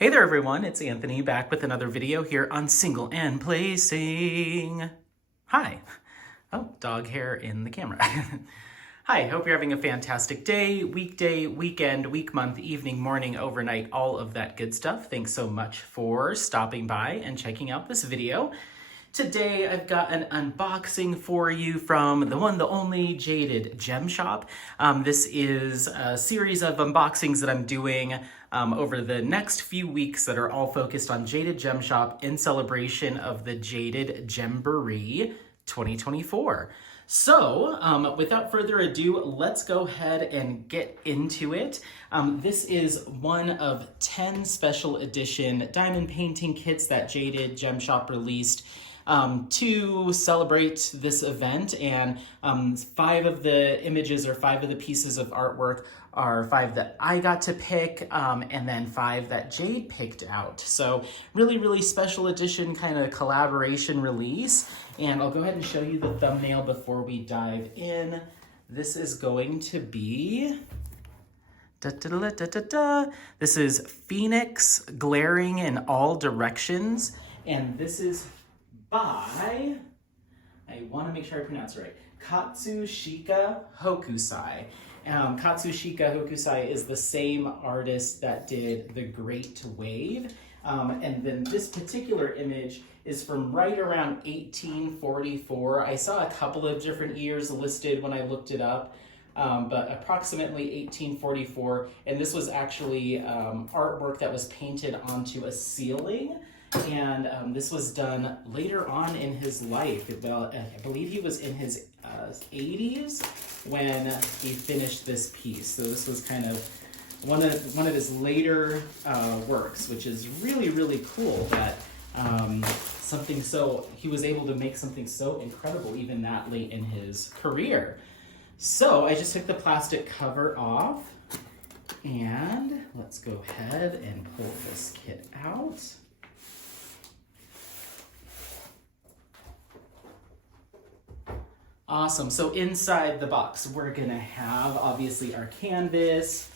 Hey there everyone, it's Anthony back with another video here on Single and Placing. Hi. Oh, dog hair in the camera. Hi, hope you're having a fantastic day, weekday, weekend, week, month, evening, morning, overnight, all of that good stuff. Thanks so much for stopping by and checking out this video. Today I've got an unboxing for you from the one, the only Jaded Gem Shop. This is a series of unboxings that I'm doing over the next few weeks that are all focused on Jaded Gem Shop in celebration of the Jaded Gemboree 2024. So, without further ado, let's go ahead and get into it. This is one of 10 special edition diamond painting kits that Jaded Gem Shop released to celebrate this event, and 5 of the images or 5 of the pieces of artwork are 5 that I got to pick, and then 5 that Jade picked out. So really special edition kind of collaboration release, and I'll go ahead and show you the thumbnail before we dive in. This is going to be This is Phoenix Glaring in All Directions, and this is by, I want to make sure I pronounce it right, Katsushika Hokusai. Katsushika Hokusai is the same artist that did The Great Wave. And then this particular image is from right around 1844. I saw a couple of different years listed when I looked it up, but approximately 1844. And this was actually artwork that was painted onto a ceiling. And this was done later on in his life. Well, I believe he was in his 80s when he finished this piece. So this was kind of one of his later works, which is really cool that he was able to make something so incredible even that late in his career. So I just took the plastic cover off, and let's go ahead and pull this kit out. Awesome, so inside the box, we're gonna have obviously our canvas,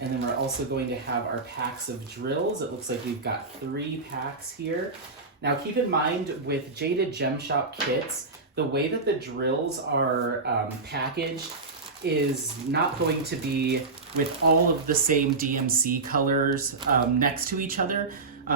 and then we're also going to have our packs of drills. It looks like we've got 3 packs here. Now keep in mind with Jaded Gem Shop kits, the way that the drills are packaged is not going to be with all of the same DMC colors next to each other.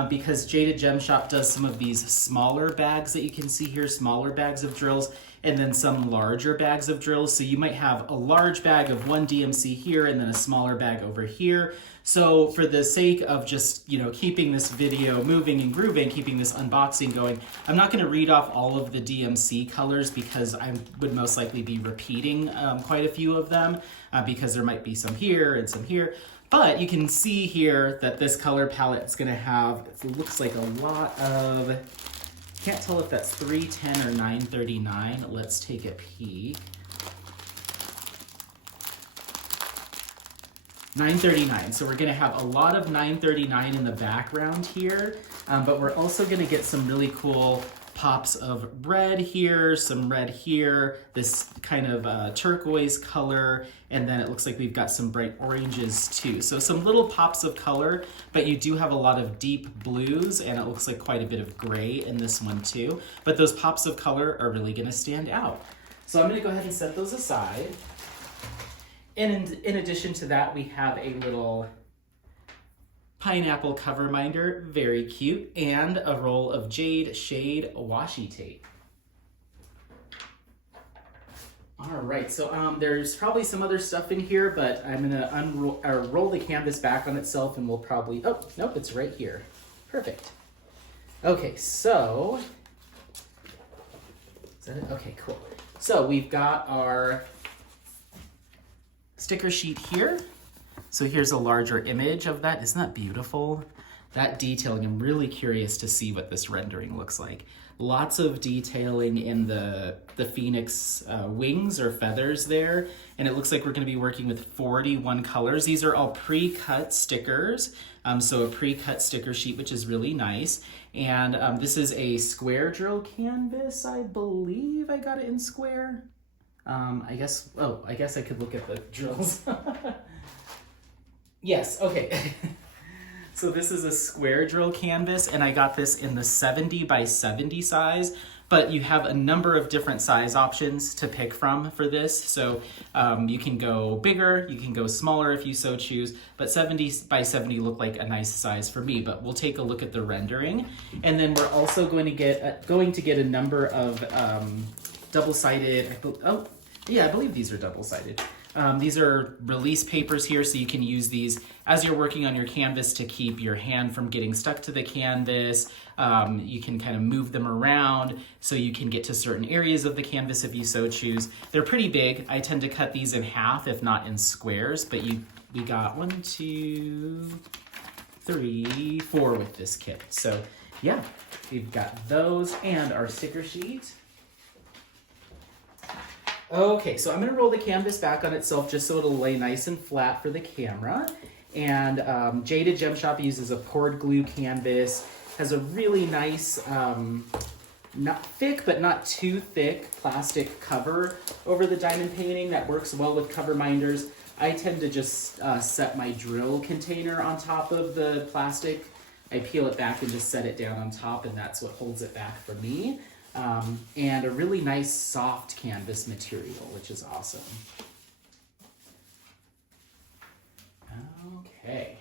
Because Jaded Gem Shop does some of these smaller bags that you can see here, smaller bags of drills, and then some larger bags of drills. So you might have a large bag of one DMC here and then a smaller bag over here. So for the sake of just, keeping this video moving and grooving, keeping this unboxing going, I'm not gonna read off all of the DMC colors because I would most likely be repeating quite a few of them because there might be some here and some here. But you can see here that this color palette is gonna have, it looks like a lot of, can't tell if that's 310 or 939. Let's take a peek. 939, so we're gonna have a lot of 939 in the background here, but we're also gonna get some really cool pops of red here, some red here, this kind of turquoise color, and then it looks like we've got some bright oranges too. So some little pops of color, but you do have a lot of deep blues, and it looks like quite a bit of gray in this one too. But those pops of color are really gonna stand out. So I'm gonna go ahead and set those aside. And in addition to that, we have a little pineapple cover minder, very cute, and a roll of Jade Shade washi tape. All right, so there's probably some other stuff in here, but I'm gonna roll the canvas back on itself, and we'll probably, oh, nope, it's right here. Perfect. Okay, so, is that it? Okay, cool. So we've got our sticker sheet here. So here's a larger image of that. Isn't that beautiful? That detailing, I'm really curious to see what this rendering looks like. Lots of detailing in the phoenix wings or feathers there. And it looks like we're gonna be working with 41 colors. These are all pre-cut stickers. So a pre-cut sticker sheet, which is really nice. And this is a square drill canvas, I believe I got it in square. I guess I could look at the drills. Yes, okay. So this is a square drill canvas, and I got this in the 70 by 70 size, but you have a number of different size options to pick from for this. So you can go bigger, you can go smaller if you so choose, but 70 by 70 look like a nice size for me, but we'll take a look at the rendering. And then we're also going to get a number of double-sided, I believe these are double-sided. These are release papers here, so you can use these as you're working on your canvas to keep your hand from getting stuck to the canvas. You can kind of move them around so you can get to certain areas of the canvas if you so choose. They're pretty big. I tend to cut these in half, if not in squares, but we got 1, 2, 3, 4 with this kit. So yeah, we've got those and our sticker sheet. Okay, so I'm gonna roll the canvas back on itself just so it'll lay nice and flat for the camera. And Jaded Gem Shop uses a poured glue canvas, has a really nice, not thick but not too thick plastic cover over the diamond painting that works well with cover minders. I tend to just set my drill container on top of the plastic. I peel it back and just set it down on top, and that's what holds it back for me. And a really nice soft canvas material, which is awesome. Okay,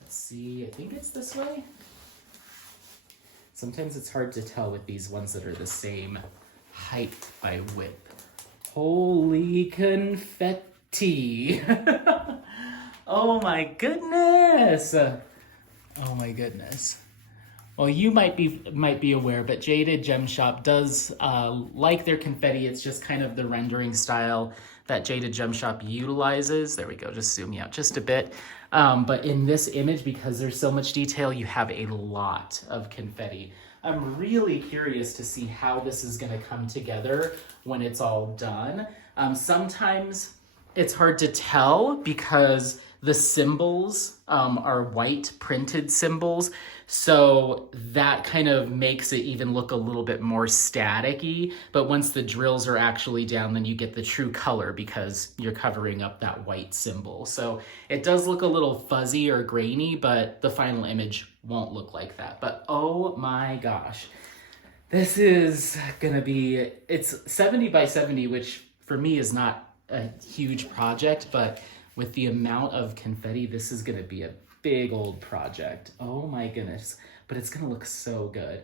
let's see, I think it's this way. Sometimes it's hard to tell with these ones that are the same height by width. Holy confetti. Oh my goodness. Oh my goodness. Well, you might be aware, but Jaded Gem Shop does like their confetti. It's just kind of the rendering style that Jaded Gem Shop utilizes. There we go, just zoom you out just a bit. But in this image, because there's so much detail, you have a lot of confetti. I'm really curious to see how this is gonna come together when it's all done. Sometimes it's hard to tell because the symbols are white printed symbols, so that kind of makes it even look a little bit more static-y, but once the drills are actually down, then you get the true color because you're covering up that white symbol. So it does look a little fuzzy or grainy, but the final image won't look like that. But oh my gosh, this is gonna be, it's 70 by 70, which for me is not a huge project, but with the amount of confetti, this is gonna be a big old project. Oh my goodness, but it's gonna look so good.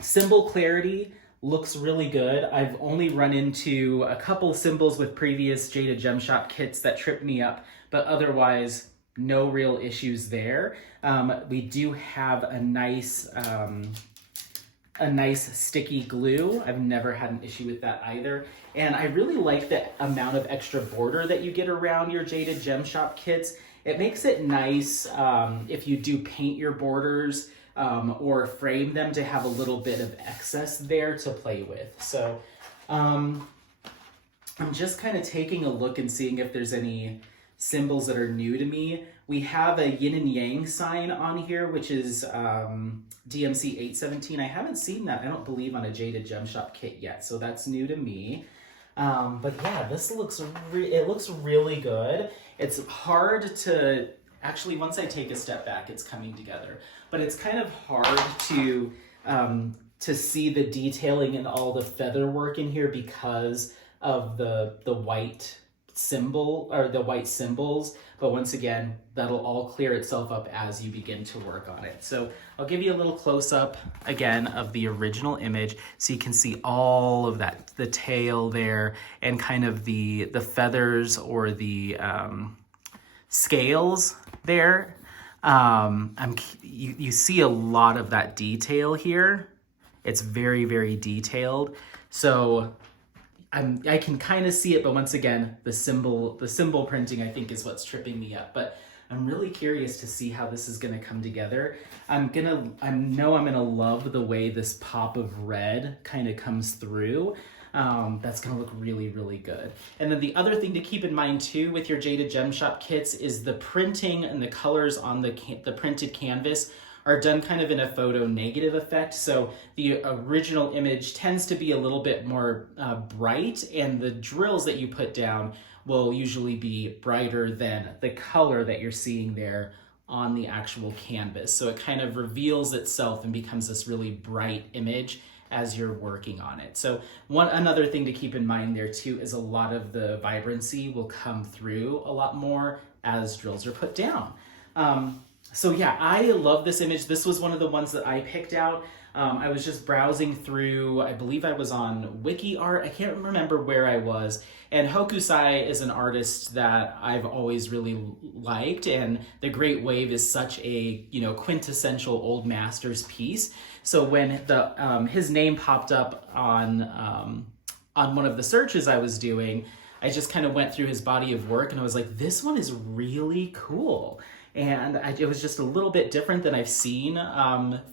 Symbol clarity looks really good. I've only run into a couple symbols with previous Jaded Gem Shop kits that tripped me up, but otherwise no real issues there. We do have a nice sticky glue. I've never had an issue with that either. And I really like the amount of extra border that you get around your Jaded Gem Shop kits. It makes it nice if you do paint your borders or frame them to have a little bit of excess there to play with. So I'm just kind of taking a look and seeing if there's any symbols that are new to me. We have a yin and yang sign on here, which is DMC 817. I haven't seen that, I don't believe, on a Jaded Gem Shop kit yet, so that's new to me. But yeah, this looks really good. It's hard to, actually, once I take a step back, it's coming together. But it's kind of hard to see the detailing and all the feather work in here because of the white symbol, or the white symbols. But once again, that'll all clear itself up as you begin to work on it. So I'll give you a little close-up again of the original image so you can see all of that, the tail there, and kind of the feathers or the scales there. You see a lot of that detail here. It's very, very detailed. So I can kind of see it, but once again, the symbol printing, I think, is what's tripping me up. But I'm really curious to see how this is gonna come together. I know I'm gonna love the way this pop of red kind of comes through. That's gonna look really, really good. And then the other thing to keep in mind too with your Jaded Gem Shop kits is the printing and the colors on the printed canvas are done kind of in a photo negative effect. So the original image tends to be a little bit more bright, and the drills that you put down will usually be brighter than the color that you're seeing there on the actual canvas. So it kind of reveals itself and becomes this really bright image as you're working on it. So another thing to keep in mind there too is a lot of the vibrancy will come through a lot more as drills are put down. So yeah, I love this image. This was one of the ones that I picked out. I was just browsing through, I believe I was on WikiArt. I can't remember where I was. And Hokusai is an artist that I've always really liked. And The Great Wave is such a, quintessential old masters piece. So when his name popped up on one of the searches I was doing, I just kind of went through his body of work and I was like, this one is really cool. And it was just a little bit different than I've seen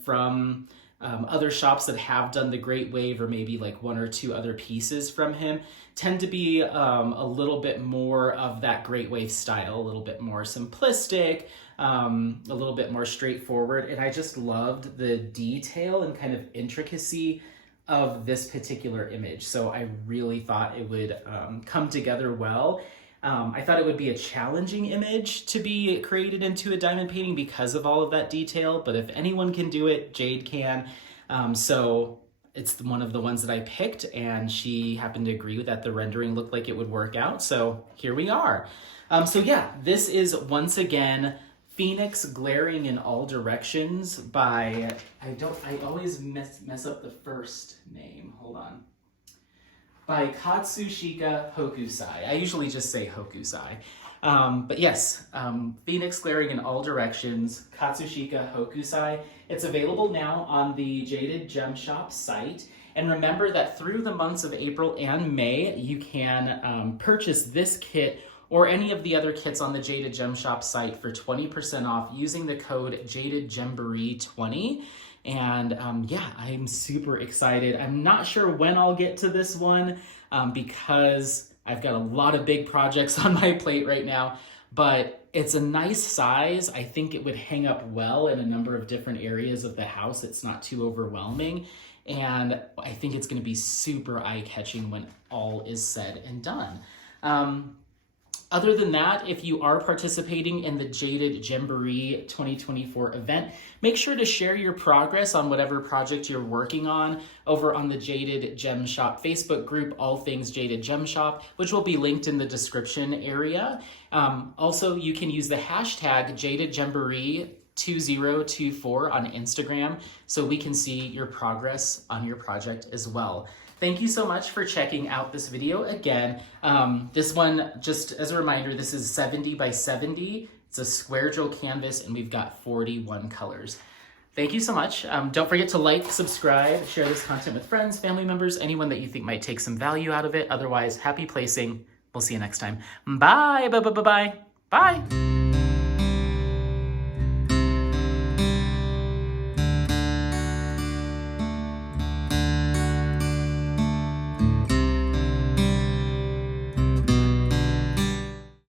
from other shops that have done the Great Wave, or maybe like one or two other pieces from him, tend to be a little bit more of that Great Wave style, a little bit more simplistic, a little bit more straightforward. And I just loved the detail and kind of intricacy of this particular image. So I really thought it would come together well. I thought it would be a challenging image to be created into a diamond painting because of all of that detail, but if anyone can do it, Jade can. So it's one of the ones that I picked, and she happened to agree that the rendering looked like it would work out, so here we are. So yeah, this is once again Phoenix Glaring in All Directions by, I always mess up the first name, hold on. By Katsushika Hokusai. I usually just say Hokusai. But yes, Phoenix Glaring in All Directions, Katsushika Hokusai. It's available now on the Jaded Gem Shop site. And remember that through the months of April and May, you can purchase this kit or any of the other kits on the Jaded Gem Shop site for 20% off using the code Jaded Gemboree 20. And yeah, I'm super excited. I'm not sure when I'll get to this one because I've got a lot of big projects on my plate right now, but it's a nice size. I think it would hang up well in a number of different areas of the house. It's not too overwhelming. And I think it's gonna be super eye-catching when all is said and done. Other than that, if you are participating in the Jaded Gemboree 2024 event, make sure to share your progress on whatever project you're working on over on the Jaded Gem Shop Facebook group, All Things Jaded Gem Shop, which will be linked in the description area. Also, you can use the hashtag Jaded Gemboree 2024 on Instagram so we can see your progress on your project as well. Thank you so much for checking out this video again. This one, just as a reminder, this is 70 by 70. It's a square drill canvas and we've got 41 colors. Thank you so much. Don't forget to like, subscribe, share this content with friends, family members, anyone that you think might take some value out of it. Otherwise, happy placing. We'll see you next time. Bye, bye, bye, bye, bye. Bye.